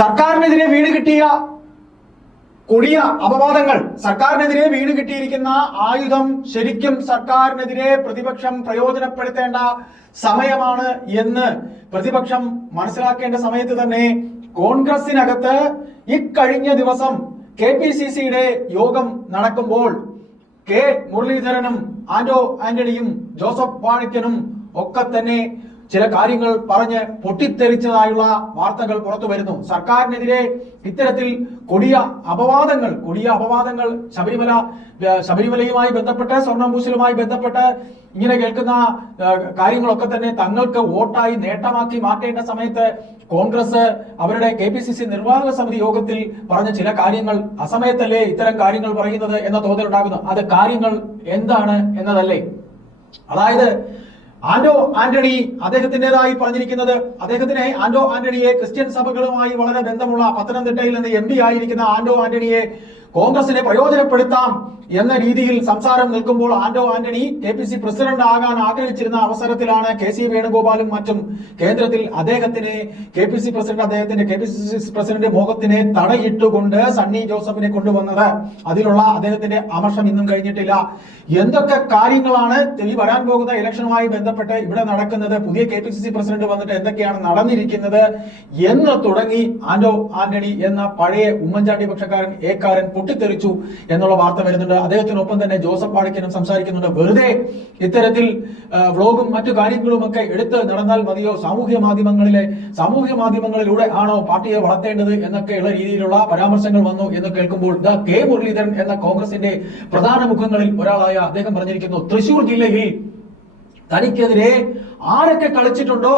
സർക്കാരിനെതിരെ വീണ് കിട്ടിയ കൊടിയ അപവാദങ്ങൾ, സർക്കാരിനെതിരെ വീണ് കിട്ടിയിരിക്കുന്ന ആയുധം ശരിക്കും സർക്കാരിനെതിരെ പ്രതിപക്ഷം പ്രയോജനപ്പെടുത്തേണ്ട സമയമാണ് എന്ന് പ്രതിപക്ഷം മനസ്സിലാക്കേണ്ട സമയത്ത് തന്നെ കോൺഗ്രസിനകത്ത് ഇക്കഴിഞ്ഞ ദിവസം KPCCയുടെ യോഗം നടക്കുമ്പോൾ കെ മുരളീധരനും ആന്റോ ആന്റണിയും ജോസഫ് വാഴക്കനും ഒക്കെ തന്നെ ചില കാര്യങ്ങൾ പറഞ്ഞ് പൊട്ടിത്തെറിച്ചതായുള്ള വാർത്തകൾ പുറത്തു വരുന്നു. സർക്കാരിനെതിരെ ഇത്തരത്തിൽ കൊടിയ അപവാദങ്ങൾ ശബരിമലയുമായി ബന്ധപ്പെട്ട് സ്വർണ്ണഭൂഷലുമായി ബന്ധപ്പെട്ട് ഇങ്ങനെ കേൾക്കുന്ന കാര്യങ്ങളൊക്കെ തന്നെ തങ്ങൾക്ക് വോട്ടായി നേട്ടമാക്കി മാറ്റേണ്ട സമയത്ത് കോൺഗ്രസ് അവരുടെ KPCC നിർവാഹക സമിതി യോഗത്തിൽ പറഞ്ഞ ചില കാര്യങ്ങൾ അസമയത്തല്ലേ ഇത്തരം കാര്യങ്ങൾ പറയുന്നത് എന്ന തോന്നലുണ്ടാകുന്നു. അത് കാര്യങ്ങൾ എന്താണ് എന്നതല്ലേ? അതായത് ആന്റോ ആന്റണി അദ്ദേഹത്തിൻ്റെതായി പറഞ്ഞിരിക്കുന്നത്, ആന്റോ ആന്റണിയെ ക്രിസ്ത്യൻ സഭകളുമായി വളരെ ബന്ധമുള്ള പത്തനംതിട്ടയിൽ നിന്ന് MP ആയിരിക്കുന്ന ആന്റോ ആന്റണിയെ കോൺഗ്രസിനെ പ്രയോജനപ്പെടുത്താം എന്ന രീതിയിൽ സംസാരം നിൽക്കുമ്പോൾ ആന്റോ ആന്റണി KPCC പ്രസിഡന്റ് ആകാൻ ആഗ്രഹിച്ചിരുന്ന അവസരത്തിലാണ് KC വേണുഗോപാലും മറ്റും കേന്ദ്രത്തിൽ അദ്ദേഹത്തിന്റെ KPCC പ്രസിഡന്റ് മോഹത്തിനെ തടയിട്ടുകൊണ്ട് സണ്ണി ജോസഫിനെ കൊണ്ടുവന്നത്. അതിലുള്ള അദ്ദേഹത്തിന്റെ അമർഷം ഇന്നും കഴിഞ്ഞിട്ടില്ല. എന്തൊക്കെ കാര്യങ്ങളാണ് ഈ വരാൻ പോകുന്ന ഇലക്ഷനുമായി ബന്ധപ്പെട്ട് ഇവിടെ നടക്കുന്നത്, പുതിയ KPCC പ്രസിഡന്റ് വന്നിട്ട് എന്തൊക്കെയാണ് നടന്നിരിക്കുന്നത് എന്ന് തുടങ്ങി ആന്റോ ആന്റണി എന്ന പഴയ ഉമ്മൻചാണ്ടി പക്ഷക്കാരൻ ഏക്കാരൻ പൊട്ടിത്തെറിച്ചു എന്നുള്ള വാർത്ത വരുന്നുണ്ട്. അദ്ദേഹത്തിനൊപ്പം തന്നെ ജോസഫ് വാഴക്കനും സംസാരിക്കുന്നുണ്ട്. വെറുതെ ഇത്തരത്തിൽ വ്ലോഗും മറ്റു കാര്യങ്ങളും ഒക്കെ എടുത്ത് നടന്നാൽ മതിയോ? സാമൂഹ്യ മാധ്യമങ്ങളിലൂടെ ആണോ പാർട്ടിയെ വളർത്തേണ്ടത് എന്നൊക്കെയുള്ള രീതിയിലുള്ള പരാമർശങ്ങൾ വന്നു എന്ന് കേൾക്കുമ്പോൾ കെ മുരളീധരൻ എന്ന കോൺഗ്രസിന്റെ പ്രധാന മുഖങ്ങളിൽ ഒരാളായ അദ്ദേഹം പറഞ്ഞിരിക്കുന്നു, തൃശൂർ ജില്ലയിൽ തനിക്കെതിരെ ആരൊക്കെ കളിച്ചിട്ടുണ്ടോ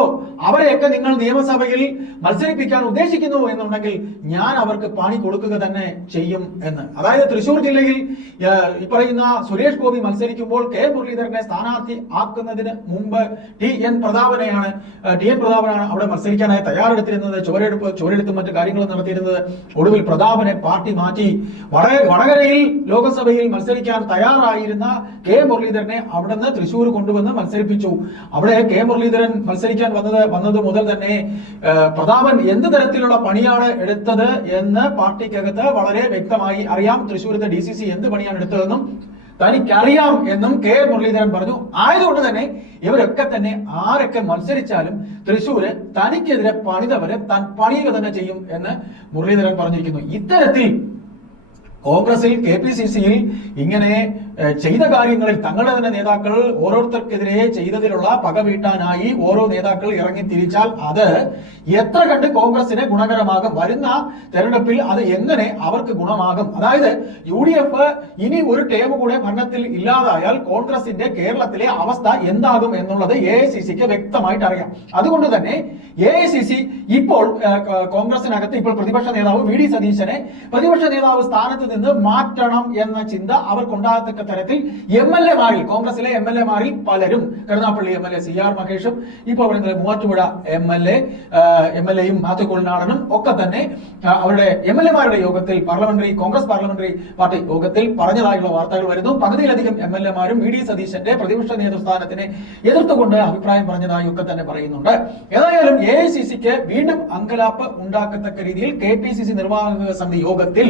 അവരെയൊക്കെ നിങ്ങൾ നിയമസഭയിൽ മത്സരിപ്പിക്കാൻ ഉദ്ദേശിക്കുന്നു എന്നുണ്ടെങ്കിൽ ഞാൻ അവർക്ക് പണി കൊടുക്കുക തന്നെ ചെയ്യും എന്ന്. അതായത് തൃശൂർ ജില്ലയിൽ ഈ പറയുന്ന സുരേഷ് ഗോപി മത്സരിക്കുമ്പോൾ കെ മുരളീധരനെ സ്ഥാനാർത്ഥി ആക്കുന്നതിന് മുമ്പ് TN പ്രതാപനാണ് അവിടെ മത്സരിക്കാനായി തയ്യാറെടുത്തിരുന്നത്. ചുവരെടുത്തും മറ്റു കാര്യങ്ങളും നടത്തിയിരുന്നത്. ഒടുവിൽ പ്രതാപനെ പാർട്ടി മാറ്റി വടകരയിൽ ലോക്സഭയിൽ മത്സരിക്കാൻ തയ്യാറായിരുന്ന കെ മുരളീധരനെ അവിടുന്ന് തൃശൂർ കൊണ്ടുവന്ന് മത്സരിപ്പിച്ചു. അവിടെ കെ മുരളീധരൻ മത്സരിക്കാൻ വന്നത് മുതൽ തന്നെ പ്രതാപൻ എന്ത് തരത്തിലുള്ള പണിയാണ് എടുത്തത് എന്ന് പാർട്ടിക്കകത്ത് വളരെ വ്യക്തമായി അറിയാം. തൃശ്ശൂരത്തെ DCC എന്ത് പണിയാണ് എടുത്തതെന്നും തനിക്കറിയാം എന്നും കെ മുരളീധരൻ പറഞ്ഞു. ആയതുകൊണ്ട് തന്നെ ഇവരൊക്കെ തന്നെ ആരൊക്കെ മത്സരിച്ചാലും തൃശ്ശൂര് തനിക്കെതിരെ പണിതവരെ താൻ പണിയുക തന്നെ ചെയ്യും എന്ന് മുരളീധരൻ പറഞ്ഞിരിക്കുന്നു. ഇത്തരത്തിൽ കോൺഗ്രസിൽ KPCCയിൽ ഇങ്ങനെ ചെയ്ത കാര്യങ്ങളിൽ തങ്ങളുടെ തന്നെ നേതാക്കൾ ഓരോരുത്തർക്കെതിരെ ചെയ്തതിലുള്ള പക വീട്ടാനായി ഓരോ നേതാക്കൾ ഇറങ്ങി തിരിച്ചാൽ അത് എത്ര കണ്ട് കോൺഗ്രസിന് ഗുണകരമാകും? വരുന്ന തെരഞ്ഞെടുപ്പിൽ അത് എങ്ങനെ അവർക്ക് ഗുണമാകും? അതായത് UDF ഇനി ഒരു ടേം കൂടെ ഭരണത്തിൽ ഇല്ലാതായാൽ കോൺഗ്രസിന്റെ കേരളത്തിലെ അവസ്ഥ എന്താകും എന്നുള്ളത് AICCക്ക് വ്യക്തമായിട്ട് അറിയാം. അതുകൊണ്ട് തന്നെ AICC ഇപ്പോൾ കോൺഗ്രസിനകത്ത് ഇപ്പോൾ പ്രതിപക്ഷ നേതാവ് VD സതീശനെ പ്രതിപക്ഷ നേതാവ് സ്ഥാനത്ത് നിന്ന് മാറ്റണം എന്ന ചിന്ത അവർക്കുണ്ടാകത്തക്ക തരത്തിൽ MLA-മാരിൽ, കോൺഗ്രസിലെ MLA-മാരിൽ പലരും, കരുനാപ്പള്ളി MLA CR മഹേഷും ഇപ്പോൾ പറയുന്നത് മൂവാറ്റുപുഴ MLA-യും മാത്യു കുഴൽനാടനും ഒക്കെ തന്നെ അവരുടെ MLA-മാരുടെ യോഗത്തിൽ കോൺഗ്രസ് പാർലമെന്ററി പാർട്ടി യോഗത്തിൽ പറഞ്ഞതായുള്ള വാർത്തകൾ വരുന്നു. പകുതിയിലധികം MLA-മാരും VD സതീശന്റെ പ്രതിപക്ഷ നേതൃസ്ഥാനത്തിനെ എതിർത്തുകൊണ്ട് അഭിപ്രായം പറഞ്ഞതായി ഒക്കെ തന്നെ പറയുന്നുണ്ട്. ഏതായാലും AICCക്ക് വീണ്ടും അങ്കലാപ്പ് ഉണ്ടാക്കത്തക്ക രീതിയിൽ KPCC നിർവാഹക സമിതി യോഗത്തിൽ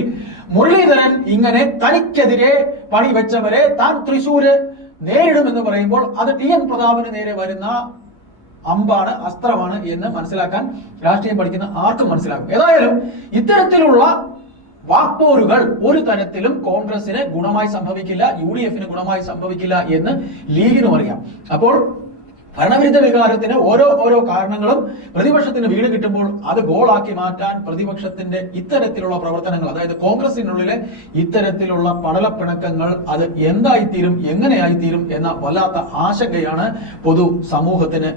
മുരളീധരൻ ഇങ്ങനെ തനിക്കെതിരെ പണി വെച്ചവരെ താൻ തൃശ്ശൂര് നേരിടുമെന്ന് പറയുമ്പോൾ അത് TN പ്രതാപന് നേരെ വരുന്ന അമ്പാണ്, അസ്ത്രമാണ് എന്ന് മനസ്സിലാക്കാൻ രാഷ്ട്രീയം പഠിക്കുന്ന ആർക്കും മനസ്സിലാകും. ഏതായാലും ഇത്തരത്തിലുള്ള വാക്പോരുകൾ ഒരു തരത്തിലും കോൺഗ്രസിന് ഗുണമായി സംഭവിക്കില്ല, UDFന് ഗുണമായി സംഭവിക്കില്ല എന്ന് ലീഗിനും അറിയാം. അപ്പോൾ ഭരണവിരുദ്ധ വികാരത്തിന് ഓരോ കാരണങ്ങളും പ്രതിപക്ഷത്തിന് വീട് കിട്ടുമ്പോൾ അത് ഗോളാക്കി മാറ്റാൻ പ്രതിപക്ഷത്തിന്റെ ഇത്തരത്തിലുള്ള പ്രവർത്തനങ്ങൾ, അതായത് കോൺഗ്രസിനുള്ളിലെ ഇത്തരത്തിലുള്ള പടലപ്പിണക്കങ്ങൾ അത് എന്തായിത്തീരും, എങ്ങനെയായിത്തീരും എന്ന വല്ലാത്ത ആശങ്കയാണ് പൊതു സമൂഹത്തിന്